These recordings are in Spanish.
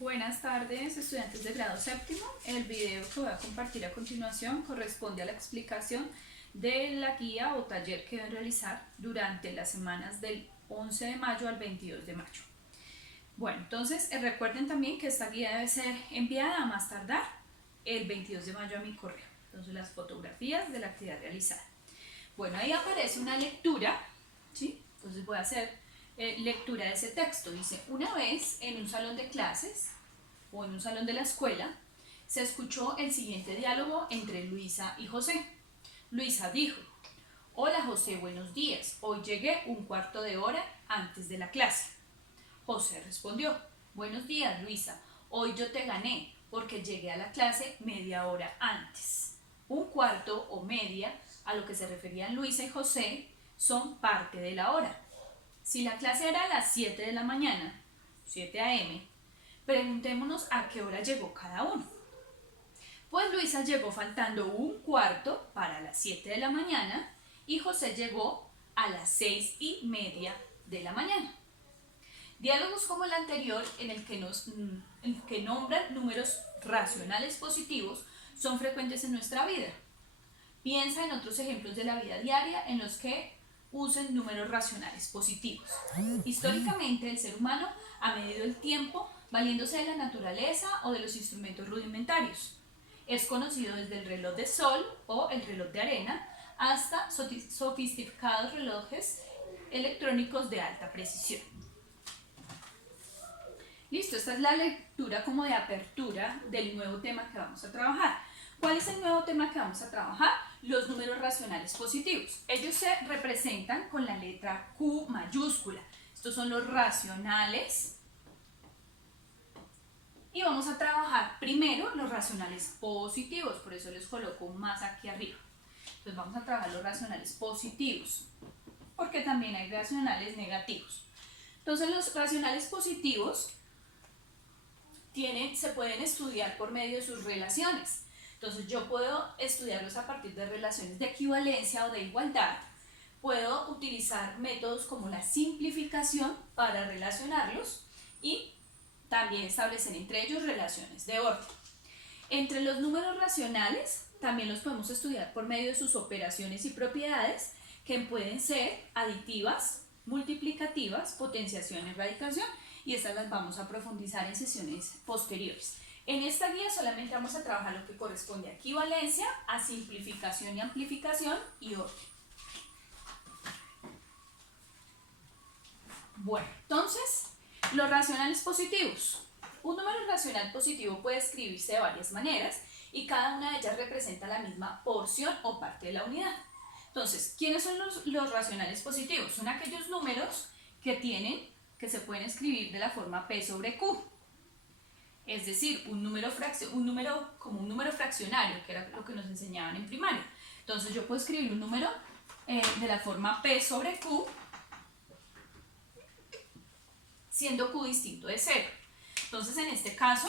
Buenas tardes, estudiantes de grado séptimo. El video que voy a compartir a continuación corresponde a la explicación de la guía o taller que deben realizar durante las semanas del 11 de mayo al 22 de mayo. Bueno, entonces recuerden también que esta guía debe ser enviada a más tardar el 22 de mayo a mi correo. Entonces las fotografías de la actividad realizada. Bueno, ahí aparece una lectura, ¿sí? Entonces voy a hacer lectura de ese texto. Dice: una vez en un salón de clases o en un salón de la escuela se escuchó el siguiente diálogo entre Luisa y José. Luisa dijo: hola José, buenos días, hoy llegué un cuarto de hora antes de la clase. José respondió: buenos días Luisa, hoy yo te gané porque llegué a la clase media hora antes. Un cuarto o media, a lo que se referían Luisa y José, son parte de la hora. Si la clase era a las 7 de la mañana, 7 a.m., preguntémonos a qué hora llegó cada uno. Pues Luisa llegó faltando un cuarto para las 7 de la mañana y José llegó a las 6:30 de la mañana. Diálogos como el anterior, en el que nombran números racionales positivos, son frecuentes en nuestra vida. Piensa en otros ejemplos de la vida diaria en los que usen números racionales positivos. Históricamente, el ser humano ha medido el tiempo valiéndose de la naturaleza o de los instrumentos rudimentarios. Es conocido desde el reloj de sol o el reloj de arena hasta sofisticados relojes electrónicos de alta precisión. Listo, esta es la lectura como de apertura del nuevo tema que vamos a trabajar. ¿Cuál es el nuevo tema que vamos a trabajar? Los números racionales positivos. Ellos se representan con la letra Q mayúscula. Estos son los racionales. Y vamos a trabajar primero los racionales positivos, por eso les coloco más aquí arriba. Entonces vamos a trabajar los racionales positivos, porque también hay racionales negativos. Entonces los racionales positivos se pueden estudiar por medio de sus relaciones. Entonces yo puedo estudiarlos a partir de relaciones de equivalencia o de igualdad. Puedo utilizar métodos como la simplificación para relacionarlos y también establecer entre ellos relaciones de orden. Entre los números racionales también los podemos estudiar por medio de sus operaciones y propiedades, que pueden ser aditivas, multiplicativas, potenciación y radicación, y estas las vamos a profundizar en sesiones posteriores. En esta guía solamente vamos a trabajar lo que corresponde a equivalencia, a simplificación y amplificación y orden. Bueno, entonces, los racionales positivos. Un número racional positivo puede escribirse de varias maneras y cada una de ellas representa la misma porción o parte de la unidad. Entonces, ¿quiénes son los racionales positivos? Son aquellos números que se pueden escribir de la forma P sobre Q. Es decir, un número fraccionario, que era lo que nos enseñaban en primaria. Entonces yo puedo escribir un número de la forma P sobre Q, siendo Q distinto de 0. Entonces en este caso,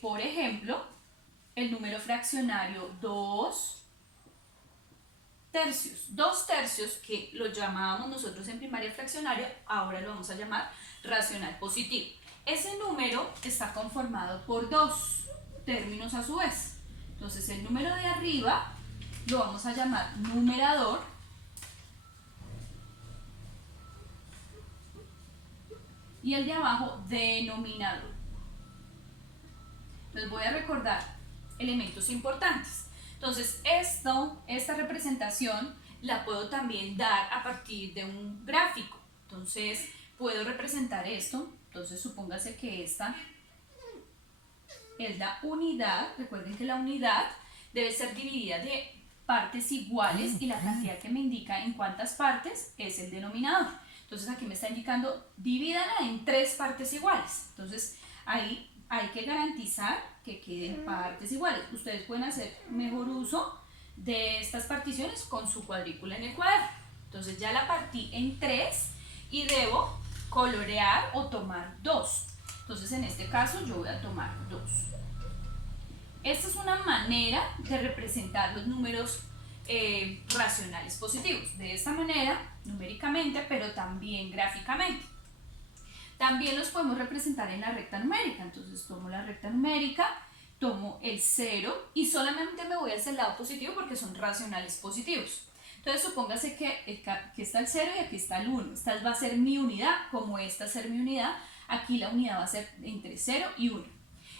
por ejemplo, el número fraccionario 2 tercios. 2 tercios, que lo llamábamos nosotros en primaria fraccionario, ahora lo vamos a llamar racional positivo. Ese número está conformado por dos términos a su vez. Entonces el número de arriba lo vamos a llamar numerador y el de abajo denominador. Les voy a recordar elementos importantes. Entonces esta representación la puedo también dar a partir de un gráfico. Entonces puedo representar esto. Entonces supóngase que esta es la unidad. Recuerden que la unidad debe ser dividida de partes iguales y la cantidad que me indica en cuántas partes es el denominador. Entonces aquí me está indicando divídala en 3 partes iguales. Entonces ahí hay que garantizar que queden partes iguales. Ustedes pueden hacer mejor uso de estas particiones con su cuadrícula en el cuaderno. Entonces ya la partí en 3 y debo colorear o tomar 2. Entonces en este caso yo voy a tomar 2. Esta es una manera de representar los números racionales positivos. De esta manera, numéricamente, pero también gráficamente. También los podemos representar en la recta numérica. Entonces tomo la recta numérica, tomo el 0 y solamente me voy hacia el lado positivo porque son racionales positivos. Entonces supóngase que aquí está el 0 y aquí está el 1. Esta va a ser mi unidad. Como esta va a ser mi unidad, aquí la unidad va a ser entre 0 y 1.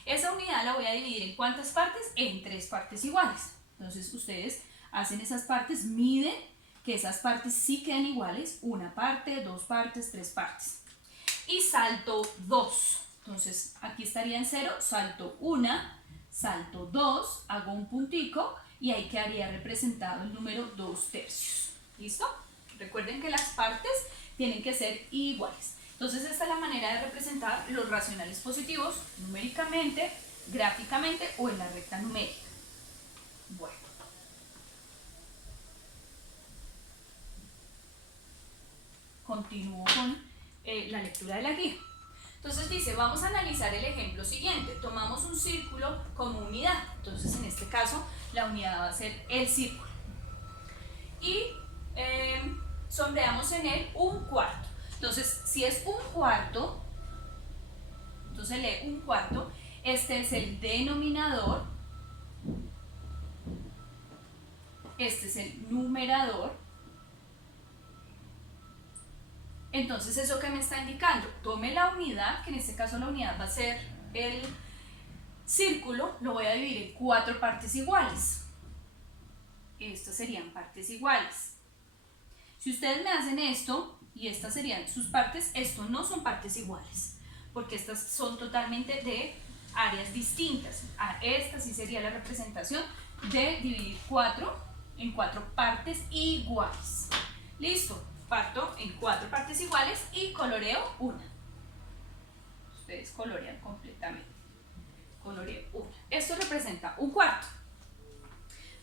Esa unidad la voy a dividir en ¿cuántas partes? En 3 partes iguales. Entonces ustedes hacen esas partes, miden que esas partes sí queden iguales. Una parte, 2 partes, 3 partes. Y salto 2. Entonces aquí estaría en 0, salto 1, salto 2, hago un puntico y ahí quedaría representado el número 2/3. ¿Listo? Recuerden que las partes tienen que ser iguales. Entonces esta es la manera de representar los racionales positivos numéricamente, gráficamente o en la recta numérica. Bueno. Continúo con la lectura de la guía. Entonces dice, vamos a analizar el ejemplo siguiente. Tomamos un círculo como unidad. Entonces en este caso la unidad va a ser el círculo. Y sombreamos en él un cuarto. Entonces si es un cuarto, entonces lee un cuarto. Este es el denominador. Este es el numerador. Entonces, ¿eso qué me está indicando? Tome la unidad, que en este caso la unidad va a ser el círculo, lo voy a dividir en 4 partes iguales. Estas serían partes iguales. Si ustedes me hacen esto, y estas serían sus partes, esto no son partes iguales, porque estas son totalmente de áreas distintas. Esta sí sería la representación de dividir 4 en 4 partes iguales. ¿Listo? Parto en 4 partes iguales y coloreo una. Ustedes colorean completamente. Coloreo una. Esto representa un cuarto.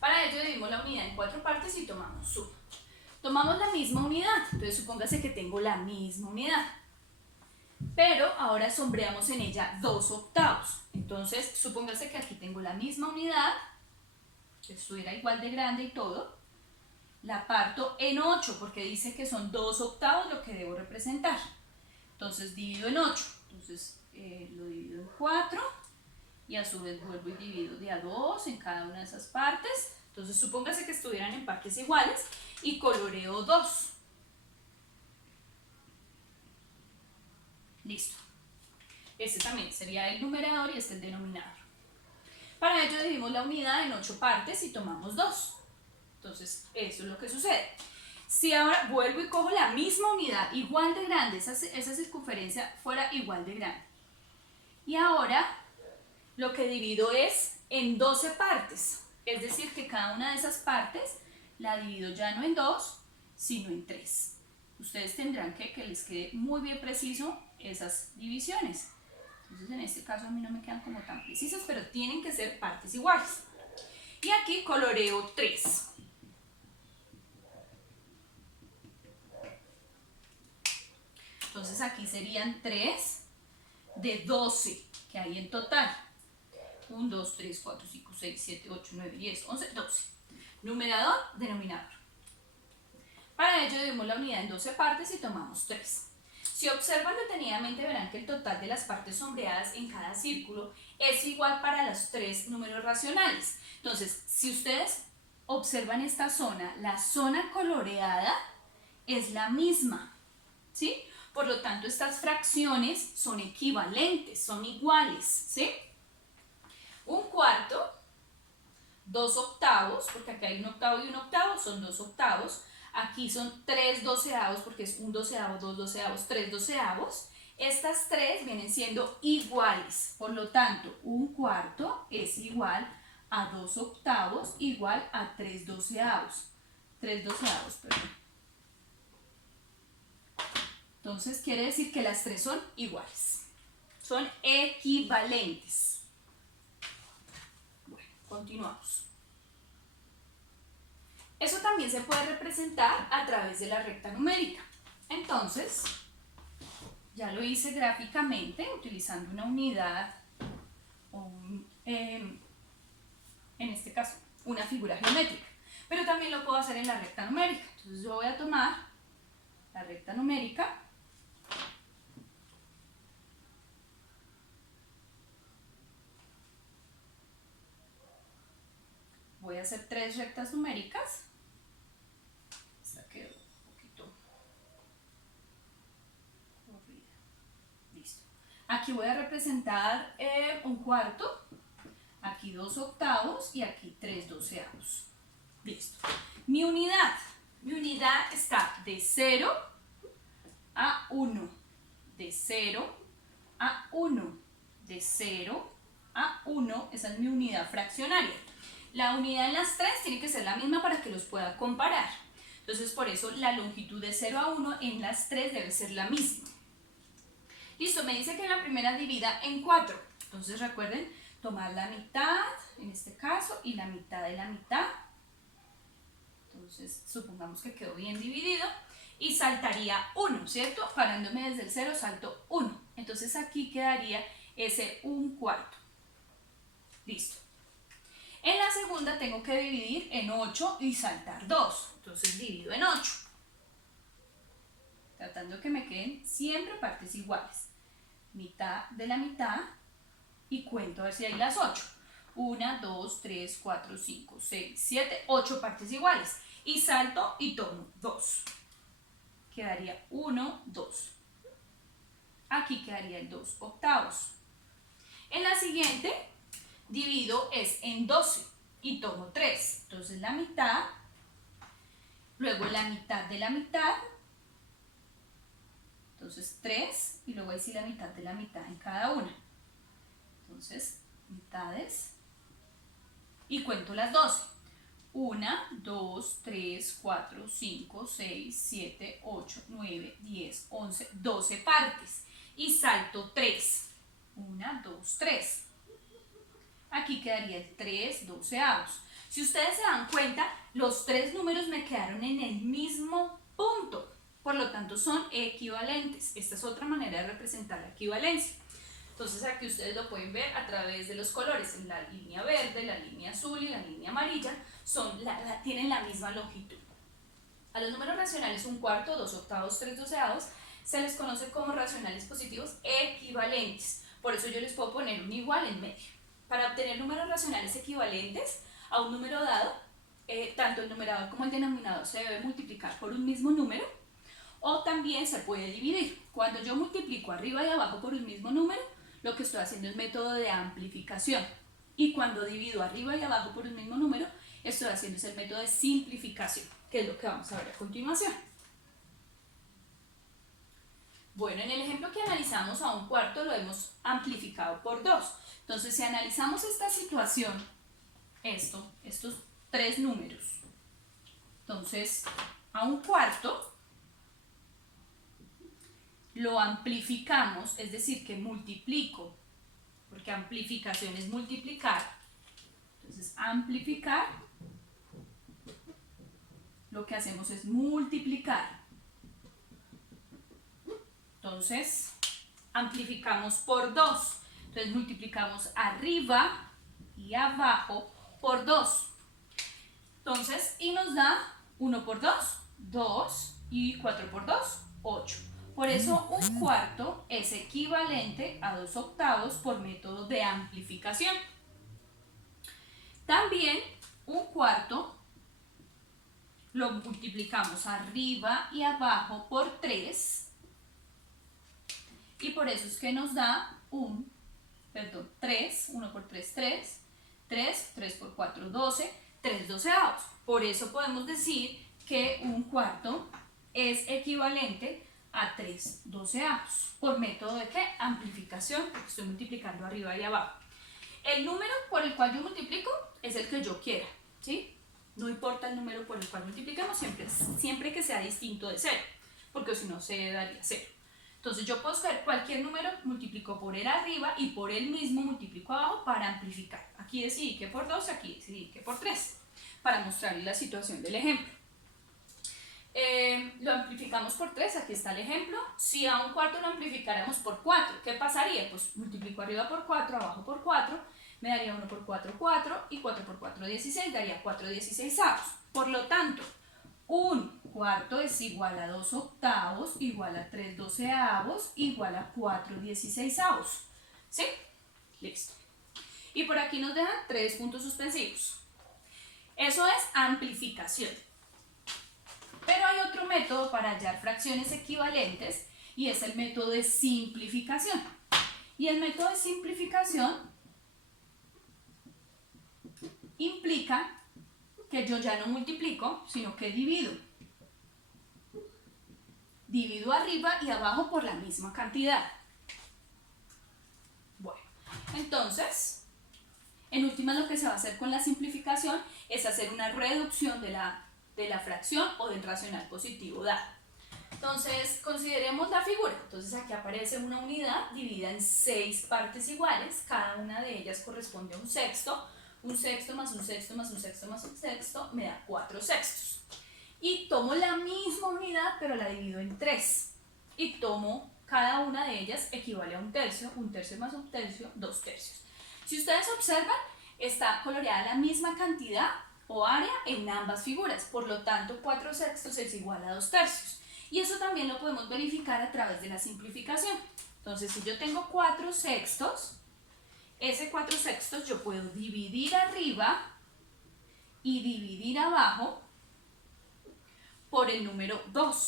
Para ello dividimos la unidad en 4 partes y tomamos una. Tomamos la misma unidad. Entonces supóngase que tengo la misma unidad. Pero ahora sombreamos en ella 2/8. Entonces supóngase que aquí tengo la misma unidad. Que estuviera igual de grande y todo. La parto en 8 porque dice que son 2/8 lo que debo representar. Entonces divido en 8. Entonces lo divido en 4 y a su vez vuelvo y divido de a 2 en cada una de esas partes. Entonces supóngase que estuvieran en partes iguales y coloreo 2. Listo. Este también sería el numerador y este el denominador. Para ello dividimos la unidad en 8 partes y tomamos 2. Entonces, eso es lo que sucede. Si ahora vuelvo y cojo la misma unidad, igual de grande, esa circunferencia fuera igual de grande. Y ahora lo que divido es en 12 partes. Es decir, que cada una de esas partes la divido ya no en 2, sino en 3. Ustedes tendrán que les quede muy bien preciso esas divisiones. Entonces, en este caso a mí no me quedan como tan precisas, pero tienen que ser partes iguales. Y aquí coloreo 3. Entonces aquí serían 3 de 12 que hay en total. 1, 2, 3, 4, 5, 6, 7, 8, 9, 10, 11, 12. Numerador, denominador. Para ello dividimos la unidad en 12 partes y tomamos 3. Si observan detenidamente verán que el total de las partes sombreadas en cada círculo es igual para los 3 números racionales. Entonces, si ustedes observan esta zona, la zona coloreada es la misma, ¿sí? Por lo tanto, estas fracciones son equivalentes, son iguales, ¿sí? Un cuarto, 2/8, porque acá hay un octavo y un octavo, son 2/8. Aquí son 3/12 porque es 1/12, 2/12, 3/12. Estas 3 vienen siendo iguales. Por lo tanto, un cuarto es igual a 2/8 igual a 3/12. 3/12, perdón. Entonces quiere decir que las 3 son iguales. Son equivalentes. Bueno, continuamos. Eso también se puede representar a través de la recta numérica. Entonces, ya lo hice gráficamente utilizando una unidad o en este caso una figura geométrica. Pero también lo puedo hacer en la recta numérica. Entonces yo voy a tomar la recta numérica voy a hacer 3 rectas numéricas. Esta quedó un poquito corrida. Listo. Aquí voy a representar un cuarto, aquí 2 octavos y aquí 3 doceavos. Listo. Mi unidad está de 0 a 1, de 0 a 1, de 0 a 1, esa es mi unidad fraccionaria. La unidad en las 3 tiene que ser la misma para que los pueda comparar. Entonces, por eso la longitud de 0 a 1 en las 3 debe ser la misma. Listo, me dice que en la primera divida en 4. Entonces, recuerden tomar la mitad, en este caso, y la mitad de la mitad. Entonces, supongamos que quedó bien dividido. Y saltaría 1, ¿cierto? Parándome desde el 0, salto 1. Entonces, aquí quedaría ese 1/4. Listo. En la segunda tengo que dividir en 8 y saltar 2. Entonces divido en 8. Tratando que me queden siempre partes iguales. Mitad de la mitad y cuento a ver si hay las 8. 1, 2, 3, 4, 5, 6, 7, 8 partes iguales. Y salto y tomo 2. Quedaría 1, 2. Aquí quedaría el 2 octavos. En la siguiente divido es en 12 y tomo 3. Entonces la mitad, luego la mitad de la mitad, entonces 3 y luego ahí sí la mitad de la mitad en cada una. Entonces mitades y cuento las 12. 1, 2, 3, 4, 5, 6, 7, 8, 9, 10, 11, 12 partes. Y salto 3. 1, 2, 3. Aquí quedaría el 3 doceavos. Si ustedes se dan cuenta, los 3 números me quedaron en el mismo punto. Por lo tanto, son equivalentes. Esta es otra manera de representar la equivalencia. Entonces, aquí ustedes lo pueden ver a través de los colores. En la línea verde, la línea azul y la línea amarilla tienen la misma longitud. A los números racionales 1/4, 2 octavos, 3 doceavos se les conoce como racionales positivos equivalentes. Por eso yo les puedo poner un igual en medio. Para obtener números racionales equivalentes a un número dado, tanto el numerador como el denominador se debe multiplicar por un mismo número, o también se puede dividir. Cuando yo multiplico arriba y abajo por un mismo número, lo que estoy haciendo es método de amplificación. Y cuando divido arriba y abajo por un mismo número, estoy haciendo el método de simplificación, que es lo que vamos a ver a continuación. Bueno, en el ejemplo que analizamos a 1/4 lo hemos amplificado por 2. Entonces, si analizamos esta situación, estos 3 números, entonces a 1/4 lo amplificamos, es decir, que multiplico, porque amplificación es multiplicar. Entonces, amplificar, lo que hacemos es multiplicar. Entonces, amplificamos por 2. Entonces, multiplicamos arriba y abajo por 2. Entonces, y nos da 1 por 2, 2, y 4 por 2, 8. Por eso 1/4 es equivalente a 2 octavos por método de amplificación. También 1/4 lo multiplicamos arriba y abajo por 3. Y por eso es que nos da 3, 1 por 3, 3, 3, 3 por 4, 12, 3 doceavos. Por eso podemos decir que 1/4 es equivalente a 3 doceavos. ¿Por método de qué? Amplificación, porque estoy multiplicando arriba y abajo. El número por el cual yo multiplico es el que yo quiera, ¿sí? No importa el número por el cual multiplicamos, siempre que sea distinto de 0, porque si no se daría 0. Entonces yo puedo escoger cualquier número, multiplico por él arriba y por él mismo multiplico abajo para amplificar. Aquí decidí que por 2, aquí decidí que por 3, para mostrarles la situación del ejemplo. Lo amplificamos por 3, aquí está el ejemplo. Si a 1/4 lo amplificáramos por 4, ¿qué pasaría? Pues multiplico arriba por 4, abajo por 4, me daría 1 por 4, 4, y 4 por 4, 16, daría 4 16avos. Por lo tanto, 1/4 es igual a 2 octavos, igual a 3 doceavos, igual a 4 16avos. ¿Sí? Listo. Y por aquí nos dejan 3 puntos suspensivos. Eso es amplificación. Pero hay otro método para hallar fracciones equivalentes y es el método de simplificación. Y el método de simplificación implica que yo ya no multiplico, sino que divido. Divido arriba y abajo por la misma cantidad. Bueno, entonces, en última lo que se va a hacer con la simplificación es hacer una reducción de la fracción o del racional positivo dado. Entonces, consideremos la figura. Entonces, aquí aparece una unidad dividida en 6 partes iguales. Cada una de ellas corresponde a un sexto. Un sexto más un sexto más un sexto más un sexto me da 4 sextos. Y tomo la misma unidad, pero la divido en 3. Y tomo cada una de ellas equivale a un tercio más un tercio, 2 tercios. Si ustedes observan, está coloreada la misma cantidad o área en ambas figuras. Por lo tanto, 4 sextos es igual a 2 tercios. Y eso también lo podemos verificar a través de la simplificación. Entonces, si yo tengo 4 sextos, ese 4 sextos yo puedo dividir arriba y dividir abajo por el número 2.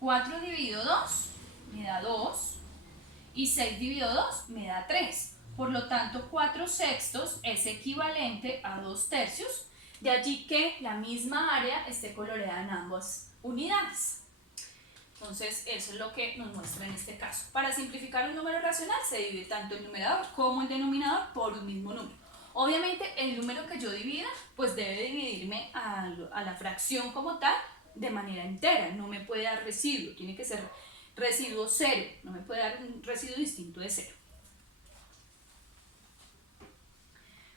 4 dividido 2 me da 2 y 6 dividido 2 me da 3. Por lo tanto, 4 sextos es equivalente a 2 tercios. De allí que la misma área esté coloreada en ambas unidades. Entonces, eso es lo que nos muestra en este caso. Para simplificar un número racional, se divide tanto el numerador como el denominador por un mismo número. Obviamente, el número que yo divida, pues debe dividirme a la fracción como tal de manera entera. No me puede dar residuo, tiene que ser residuo cero. No me puede dar un residuo distinto de cero.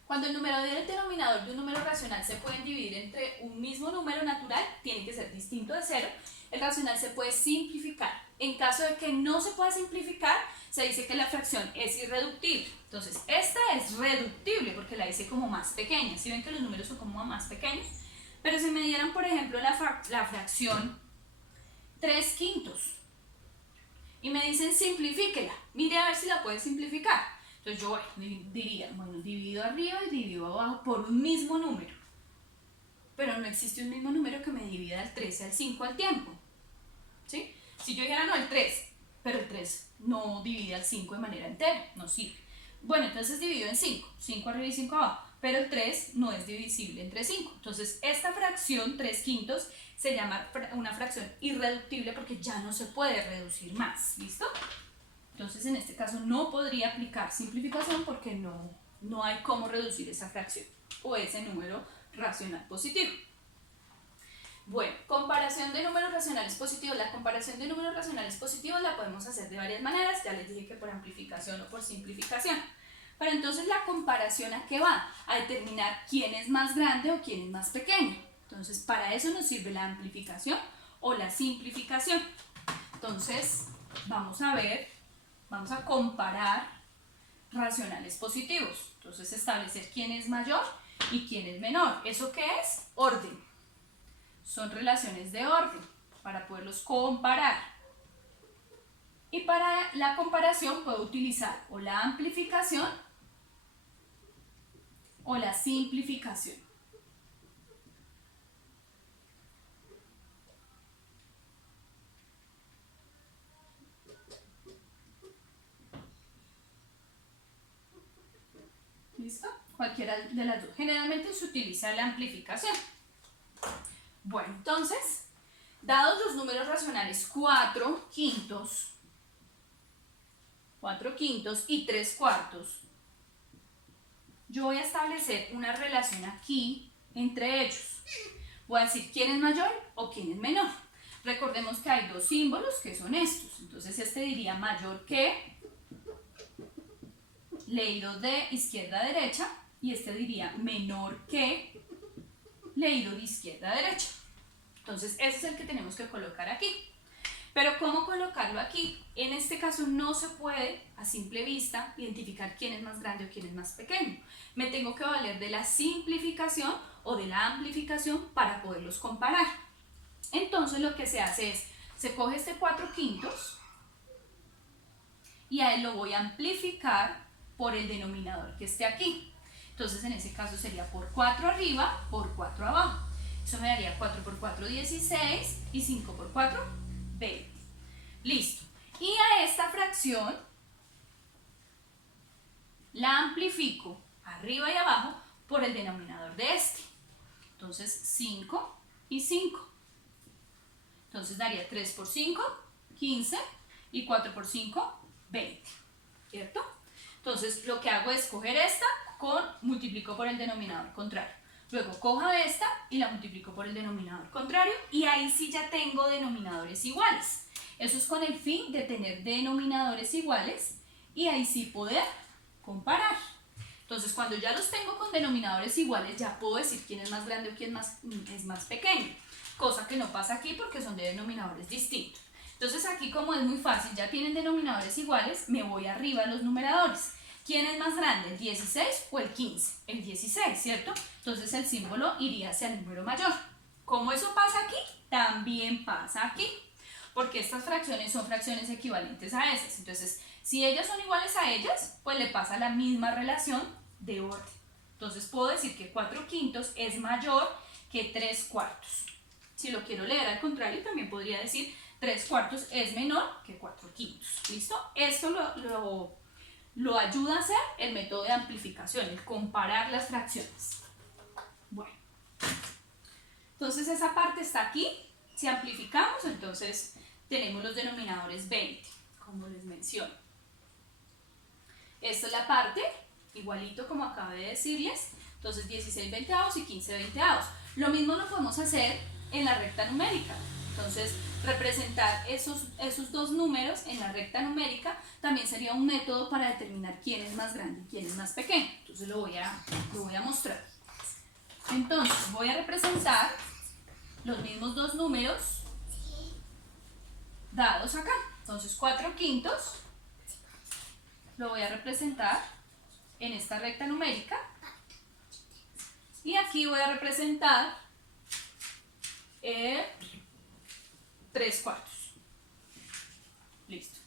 Cuando el numerador y el denominador de un número racional se pueden dividir entre un mismo número natural, tiene que ser distinto de cero, el racional se puede simplificar. En caso de que no se pueda simplificar, se dice que la fracción es irreductible. Entonces, esta es reductible porque la hice como más pequeña. Si ven que los números son como más pequeños, pero si me dieran, por ejemplo, la fracción 3 quintos y me dicen simplifíquela, mire a ver si la puede simplificar. Entonces yo diría, bueno, divido arriba y divido abajo por un mismo número. Pero no existe un mismo número que me divida del 13 al 5 al tiempo. ¿Sí? Si yo dijera, no, el 3, pero el 3 no divide al 5 de manera entera, no sirve. Bueno, entonces divido en 5, 5 arriba y 5 abajo, pero el 3 no es divisible entre 5. Entonces esta fracción, 3 quintos, se llama una fracción irreductible porque ya no se puede reducir más. ¿Listo? Entonces, en este caso no podría aplicar simplificación porque no hay cómo reducir esa fracción o ese número racional positivo. Bueno, comparación de números racionales positivos. La comparación de números racionales positivos la podemos hacer de varias maneras. Ya les dije que por amplificación o por simplificación. Pero entonces, ¿la comparación a qué va? A determinar quién es más grande o quién es más pequeño. Entonces, para eso nos sirve la amplificación o la simplificación. Entonces, vamos a comparar racionales positivos. Entonces, establecer quién es mayor y quién es menor. ¿Eso qué es? Orden. Son relaciones de orden para poderlos comparar. Y para la comparación puedo utilizar o la amplificación o la simplificación. ¿Listo? Cualquiera de las dos. Generalmente se utiliza la amplificación. Bueno, entonces, dados los números racionales 4 quintos y 3 cuartos, yo voy a establecer una relación aquí entre ellos. Voy a decir quién es mayor o quién es menor. Recordemos que hay dos símbolos que son estos. Entonces, este diría mayor que, leído de izquierda a derecha, y este diría menor que, leído de izquierda a derecha. Entonces, ese es el que tenemos que colocar aquí. Pero ¿cómo colocarlo aquí? En este caso no se puede, a simple vista, identificar quién es más grande o quién es más pequeño. Me tengo que valer de la simplificación o de la amplificación para poderlos comparar. Entonces, lo que se hace es, se coge este 4 quintos y a él lo voy a amplificar por el denominador que esté aquí. Entonces en ese caso sería por 4 arriba por 4 abajo. Eso me daría 4 por 4, 16 y 5 por 4, 20. Listo. Y a esta fracción la amplifico arriba y abajo por el denominador de este. Entonces 5 y 5. Entonces daría 3 por 5, 15 y 4 por 5, 20. ¿Cierto? Entonces lo que hago es coger esta multiplico por el denominador contrario. Luego cojo esta y la multiplico por el denominador contrario y ahí sí ya tengo denominadores iguales. Eso es con el fin de tener denominadores iguales y ahí sí poder comparar. Entonces cuando ya los tengo con denominadores iguales ya puedo decir quién es más grande o quién es más pequeño. Cosa que no pasa aquí porque son de denominadores distintos. Entonces aquí como es muy fácil, ya tienen denominadores iguales, me voy arriba a los numeradores. ¿Quién es más grande, el 16 o el 15? El 16, ¿cierto? Entonces el símbolo iría hacia el número mayor. ¿Cómo eso pasa aquí? También pasa aquí. Porque estas fracciones son fracciones equivalentes a esas. Entonces, si ellas son iguales a ellas, pues le pasa la misma relación de orden. Entonces puedo decir que 4/5 es mayor que 3/4. Si lo quiero leer al contrario, también podría decir 3/4 es menor que 4/5. ¿Listo? Esto lo ayuda a hacer el método de amplificación, el comparar las fracciones. Bueno, entonces esa parte está aquí. Si amplificamos, entonces tenemos los denominadores 20, como les menciono. Esta es la parte, igualito como acabé de decirles. Entonces 16/20 y 15/20. Lo mismo lo podemos hacer en la recta numérica. Entonces, representar esos dos números en la recta numérica también sería un método para determinar quién es más grande y quién es más pequeño. Entonces lo voy a mostrar. Entonces, voy a representar los mismos dos números dados acá. Entonces, 4/5 lo voy a representar en esta recta numérica. Y aquí voy a representar 3/4. Listo.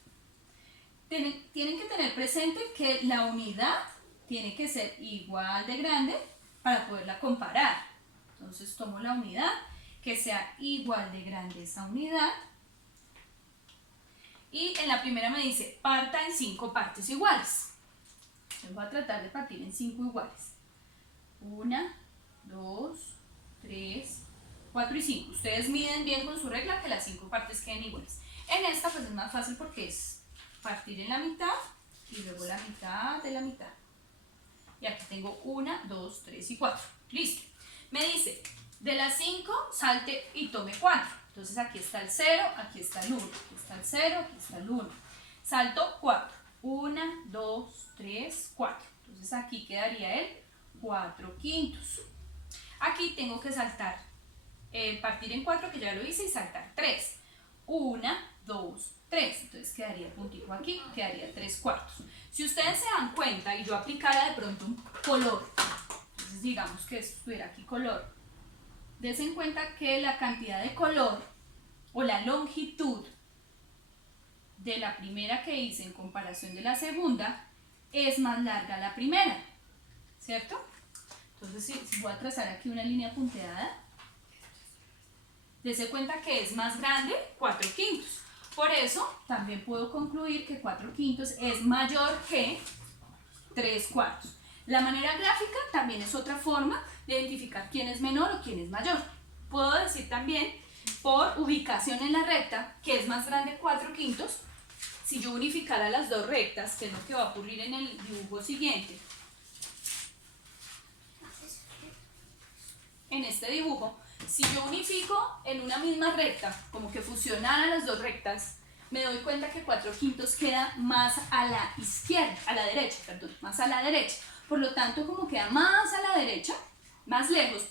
Tienen que tener presente que la unidad tiene que ser igual de grande para poderla comparar. Entonces tomo la unidad, que sea igual de grande esa unidad. Y en la primera me dice, parta en 5 partes iguales. Entonces voy a tratar de partir en 5 iguales. 1, 2, 3, 4 y 5. Ustedes miden bien con su regla que las 5 partes queden iguales. En esta pues es más fácil porque es partir en la mitad y luego la mitad de la mitad. Y aquí tengo 1, 2, 3 y 4. Listo. Me dice, de las 5 salte y tome 4. Entonces aquí está el 0, aquí está el 1. Aquí está el 0, aquí está el 1. Salto 4. 1, 2, 3, 4. Entonces aquí quedaría el 4/5. Aquí tengo que saltar, partir en 4 que ya lo hice y saltar 3. 1, 2, 3. Entonces quedaría el puntico aquí, quedaría 3/4. Si ustedes se dan cuenta y yo aplicara de pronto un color, entonces digamos que estuviera aquí color, dense en cuenta que la cantidad de color o la longitud de la primera que hice en comparación de la segunda es más larga la primera, ¿cierto? Entonces si voy a trazar aquí una línea punteada, dense cuenta que es más grande 4/5. Por eso también puedo concluir que 4/5 es mayor que 3/4. La manera gráfica también es otra forma de identificar quién es menor o quién es mayor. Puedo decir también por ubicación en la recta que es más grande 4/5. Si yo unificara las dos rectas, que es lo que va a ocurrir en el dibujo siguiente. En este dibujo, si yo unifico en una misma recta, como que fusionaran las dos rectas, me doy cuenta que 4/5 queda más a la izquierda, a la derecha, perdón, más a la derecha. Por lo tanto, como queda más a la derecha, más lejos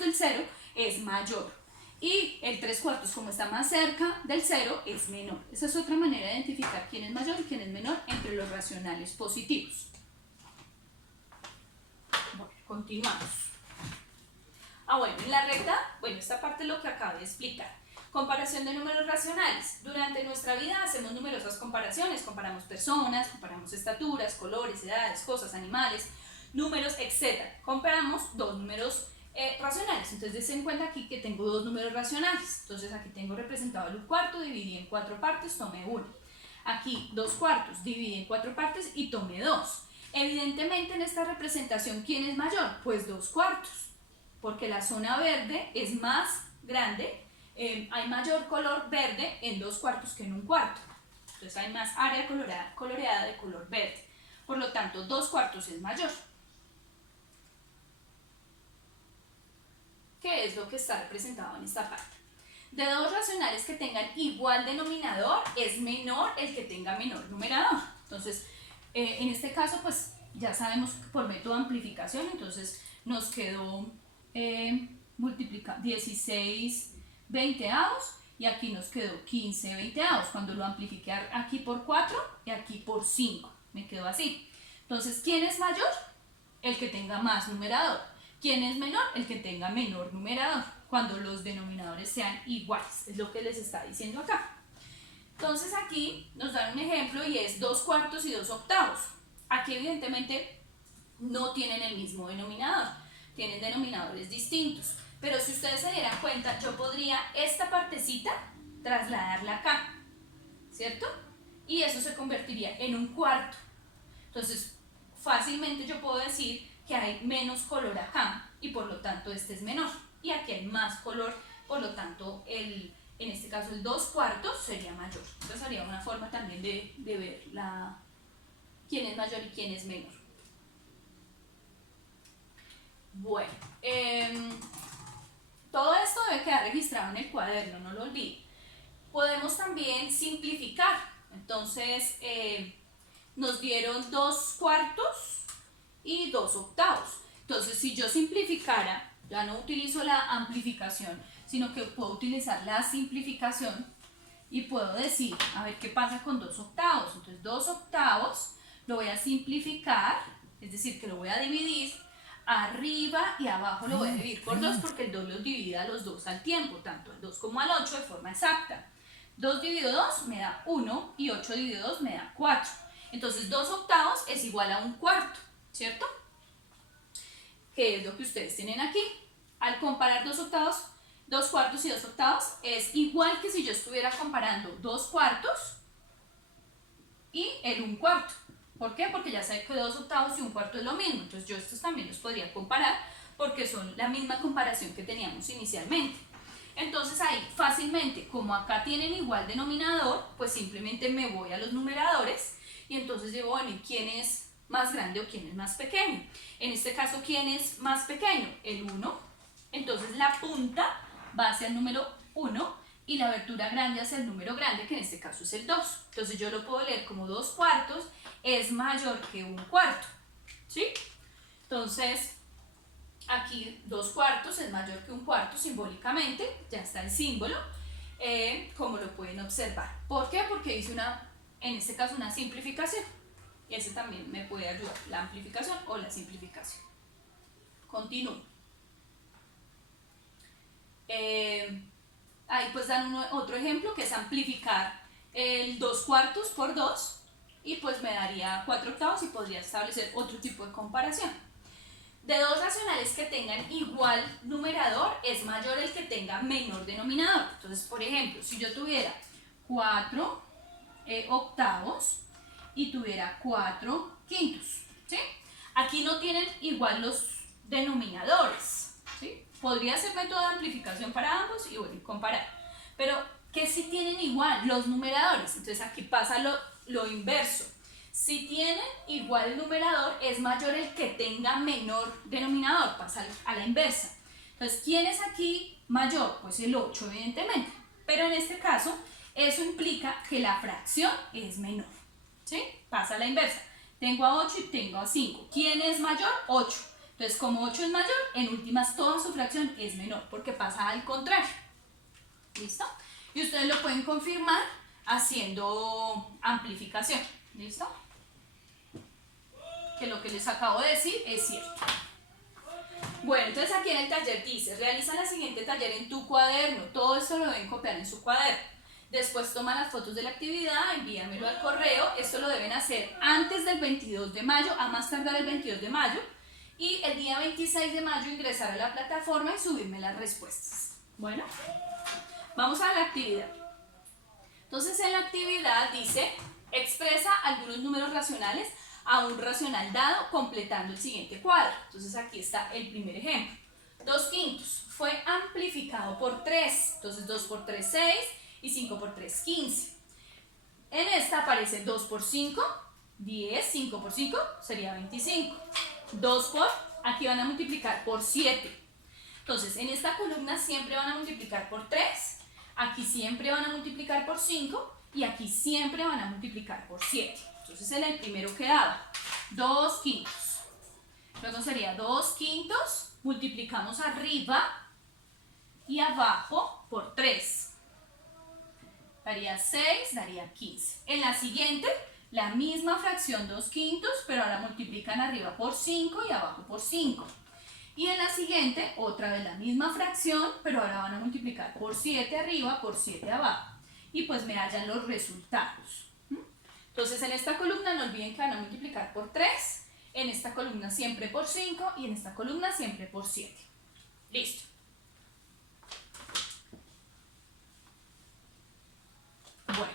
del 0, es mayor. Y el 3/4, como está más cerca del 0, es menor. Esa es otra manera de identificar quién es mayor y quién es menor entre los racionales positivos. Bueno, continuamos. Bueno, en la recta, esta parte es lo que acabo de explicar. Comparación de números racionales. Durante nuestra vida hacemos numerosas comparaciones. Comparamos personas, comparamos estaturas, colores, edades, cosas, animales, números, etc. Comparamos dos números racionales. Entonces, den en cuenta aquí que tengo dos números racionales. Entonces, aquí tengo representado el 1/4, dividí en 4 partes, tomé 1. Aquí 2/4, dividí en 4 partes y tomé 2. Evidentemente, en esta representación, ¿quién es mayor? Pues 2/4, porque la zona verde es más grande. Hay mayor color verde en 2/4 que en 1/4. Entonces hay más área coloreada de color verde. Por lo tanto, 2/4 es mayor. ¿Qué es lo que está representado en esta parte? De dos racionales que tengan igual denominador, es menor el que tenga menor numerador. Entonces, en este caso, pues ya sabemos por método de amplificación, entonces nos quedó multiplicar 16/20 y aquí nos quedó 15/20. Cuando lo amplifiqué aquí por 4 y aquí por 5, me quedó así. Entonces, ¿quién es mayor? El que tenga más numerador. ¿Quién es menor? El que tenga menor numerador, cuando los denominadores sean iguales, es lo que les está diciendo acá. Entonces aquí nos dan un ejemplo y es 2/4 y 2/8. Aquí evidentemente no tienen el mismo denominador, tienen denominadores distintos. Pero si ustedes se dieran cuenta, yo podría esta partecita trasladarla acá, ¿cierto? Y eso se convertiría en 1/4. Entonces, fácilmente yo puedo decir que hay menos color acá y por lo tanto este es menor. Y aquí hay más color, por lo tanto, en este caso el 2/4 sería mayor. Entonces sería una forma también de ver quién es mayor y quién es menor. Bueno, todo esto debe quedar registrado en el cuaderno, no lo olviden. Podemos también simplificar. Entonces, nos dieron 2/4 y 2/8. Entonces, si yo simplificara, ya no utilizo la amplificación, sino que puedo utilizar la simplificación y puedo decir, a ver qué pasa con 2/8. Entonces, 2/8 lo voy a simplificar, es decir, que lo voy a dividir. Arriba y abajo lo voy a dividir por 2 porque el 2 los divide a los dos al tiempo, tanto al 2 como al 8 de forma exacta. 2 dividido 2 me da 1 y 8 dividido 2 me da 4. Entonces 2/8 es igual a 1/4, ¿cierto? ¿Qué es lo que ustedes tienen aquí? Al comparar 2/8, 2/4 y 2/8 es igual que si yo estuviera comparando 2/4 y el 1/4. ¿Por qué? Porque ya sé que 2/8 y 1/4 es lo mismo. Entonces yo estos también los podría comparar porque son la misma comparación que teníamos inicialmente. Entonces ahí fácilmente, como acá tienen igual denominador, pues simplemente me voy a los numeradores y entonces digo, bueno, ¿y quién es más grande o quién es más pequeño? En este caso, ¿quién es más pequeño? El 1. Entonces la punta va hacia el número 1 y la abertura grande hacia el número grande, que en este caso es el 2. Entonces yo lo puedo leer como 2/4 es mayor que 1/4, ¿sí? Entonces, aquí 2/4 es mayor que 1/4 simbólicamente, ya está el símbolo, como lo pueden observar. ¿Por qué? Porque hice en este caso una simplificación. Y ese también me puede ayudar, la amplificación o la simplificación. Continúo. Ahí pues dan otro ejemplo que es amplificar el 2/4 por 2 y pues me daría 4/8 y podría establecer otro tipo de comparación. De dos racionales que tengan igual numerador es mayor el que tenga menor denominador. Entonces, por ejemplo, si yo tuviera 4/8 y tuviera 4/5, ¿sí? Aquí no tienen igual los denominadores, ¿sí? Podría ser método de amplificación para ambos y bueno, comparar. Pero que si tienen igual los numeradores, entonces aquí pasa lo inverso. Si tienen igual el numerador, es mayor el que tenga menor denominador, pasa a la inversa. Entonces, ¿quién es aquí mayor? Pues el 8, evidentemente. Pero en este caso, eso implica que la fracción es menor, ¿sí? Pasa a la inversa. Tengo a 8 y tengo a 5. ¿Quién es mayor? 8. Entonces, como 8 es mayor, en últimas toda su fracción es menor, porque pasa al contrario. ¿Listo? Y ustedes lo pueden confirmar haciendo amplificación. ¿Listo? Que lo que les acabo de decir es cierto. Bueno, entonces aquí en el taller dice, realiza la siguiente taller en tu cuaderno. Todo esto lo deben copiar en su cuaderno. Después toma las fotos de la actividad, envíamelo al correo. Esto lo deben hacer antes del 22 de mayo, a más tardar el 22 de mayo. Y el día 26 de mayo ingresar a la plataforma y subirme las respuestas. Bueno, vamos a la actividad. Entonces en la actividad dice, expresa algunos números racionales a un racional dado completando el siguiente cuadro. Entonces aquí está el primer ejemplo. 2/5 fue amplificado por 3. Entonces 2 por 3, 6 y 5 por 3, 15. En esta aparece 2 por 5, 10, 5 por 5 sería 25. 2 por, aquí van a multiplicar por 7. Entonces en esta columna siempre van a multiplicar por 3, aquí siempre van a multiplicar por 5 y aquí siempre van a multiplicar por 7. Entonces en el primero quedaba 2/5. Luego sería 2/5, multiplicamos arriba y abajo por 3. Daría 6, daría 15. En la siguiente, la misma fracción 2/5, pero ahora multiplican arriba por 5 y abajo por 5. Y en la siguiente, otra vez la misma fracción, pero ahora van a multiplicar por 7 arriba, por 7 abajo. Y pues me hallan los resultados. Entonces en esta columna no olviden que van a multiplicar por 3, en esta columna siempre por 5 y en esta columna siempre por 7. Listo. Bueno,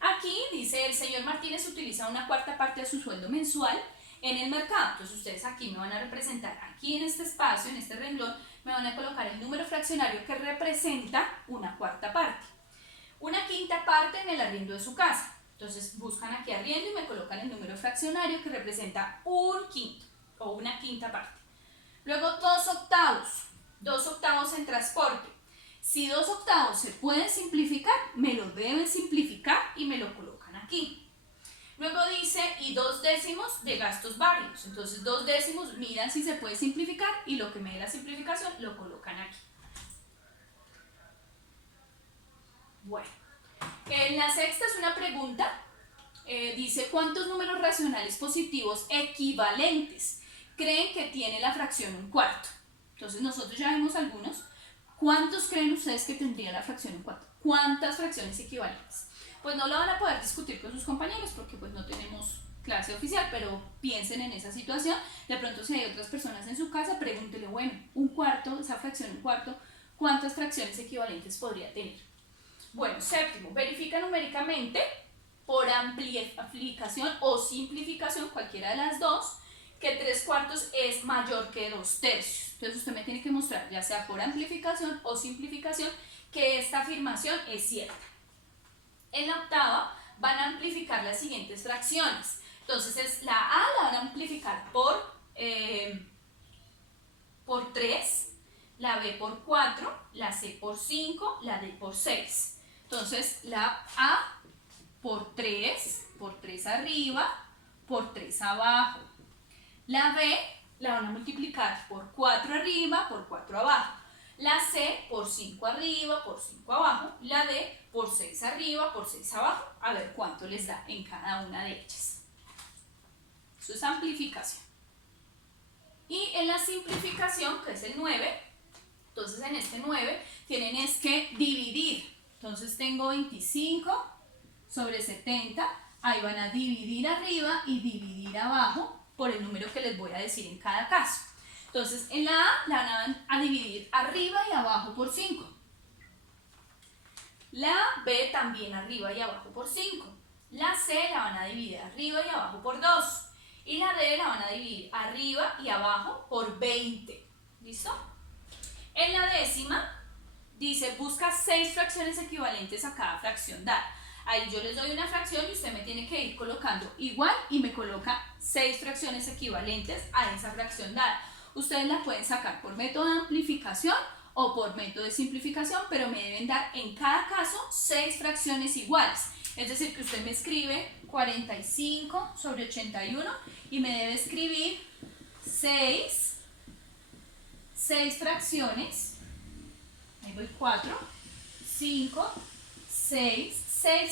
aquí dice el señor Martínez utiliza una cuarta parte de su sueldo mensual en el mercado. Entonces ustedes aquí me van a representar, aquí en este espacio, en este renglón, me van a colocar el número fraccionario que representa una cuarta parte. Una quinta parte en el arriendo de su casa. Entonces buscan aquí arriendo y me colocan el número fraccionario que representa 1/5 o una quinta parte. Luego 2/8, 2/8 en transporte. Si 2/8 se pueden simplificar, me lo deben simplificar y me lo colocan aquí. Luego dice, y 2/10 de gastos varios. Entonces 2/10 miran si se puede simplificar y lo que me dé la simplificación lo colocan aquí. Bueno, en la sexta es una pregunta. Dice, ¿cuántos números racionales positivos equivalentes creen que tiene la fracción 1/4? Entonces nosotros ya vimos algunos. ¿Cuántos creen ustedes que tendría la fracción 1/4? ¿Cuántas fracciones equivalentes? Pues no lo van a poder discutir con sus compañeros porque pues no tenemos clase oficial, pero piensen en esa situación. De pronto si hay otras personas en su casa, pregúntele, bueno, 1/4, esa fracción 1/4, ¿cuántas fracciones equivalentes podría tener? Bueno, séptimo, verifica numéricamente por amplificación o simplificación, cualquiera de las dos, que 3/4 es mayor que 2/3. Entonces usted me tiene que mostrar, ya sea por amplificación o simplificación, que esta afirmación es cierta. En la octava van a amplificar las siguientes fracciones. Entonces la A la van a amplificar por 3, la B por 4, la C por 5, la D por 6. Entonces la A por 3 arriba, por 3 abajo. La B la van a multiplicar por 4 arriba, por 4 abajo. La C por 5 arriba, por 5 abajo. La D por 6 arriba, por 6 abajo. A ver cuánto les da en cada una de ellas. Eso es amplificación. Y en la simplificación, que es el 9, entonces en este 9 tienen es que dividir. Entonces tengo 25 sobre 70. Ahí van a dividir arriba y dividir abajo por el número que les voy a decir en cada caso. Entonces en la A la van a dividir arriba y abajo por 5. La B también arriba y abajo por 5. La C la van a dividir arriba y abajo por 2. Y la D la van a dividir arriba y abajo por 20. ¿Listo? En la décima dice, busca 6 fracciones equivalentes a cada fracción dada. Ahí yo les doy una fracción y usted me tiene que ir colocando igual y me coloca 6 fracciones equivalentes a esa fracción dada. Ustedes la pueden sacar por método de amplificación o por método de simplificación, pero me deben dar en cada caso 6 fracciones iguales. Es decir, que usted me escribe 45 sobre 81 y me debe escribir 6 fracciones. Ahí voy 4, 5, 6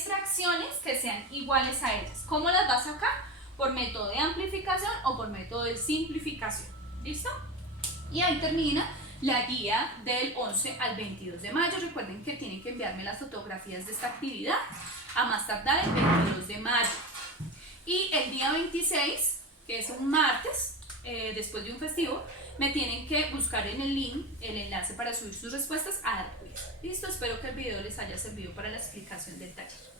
fracciones que sean iguales a ellas. ¿Cómo las va a sacar? Por método de amplificación o por método de simplificación. ¿Listo? Y ahí termina la guía del 11 al 22 de mayo. Recuerden que tienen que enviarme las fotografías de esta actividad a más tardar el 22 de mayo. Y el día 26, que es un martes, después de un festivo, me tienen que buscar en el link el enlace para subir sus respuestas a ArtQuiz. Listo, espero que el video les haya servido para la explicación del taller.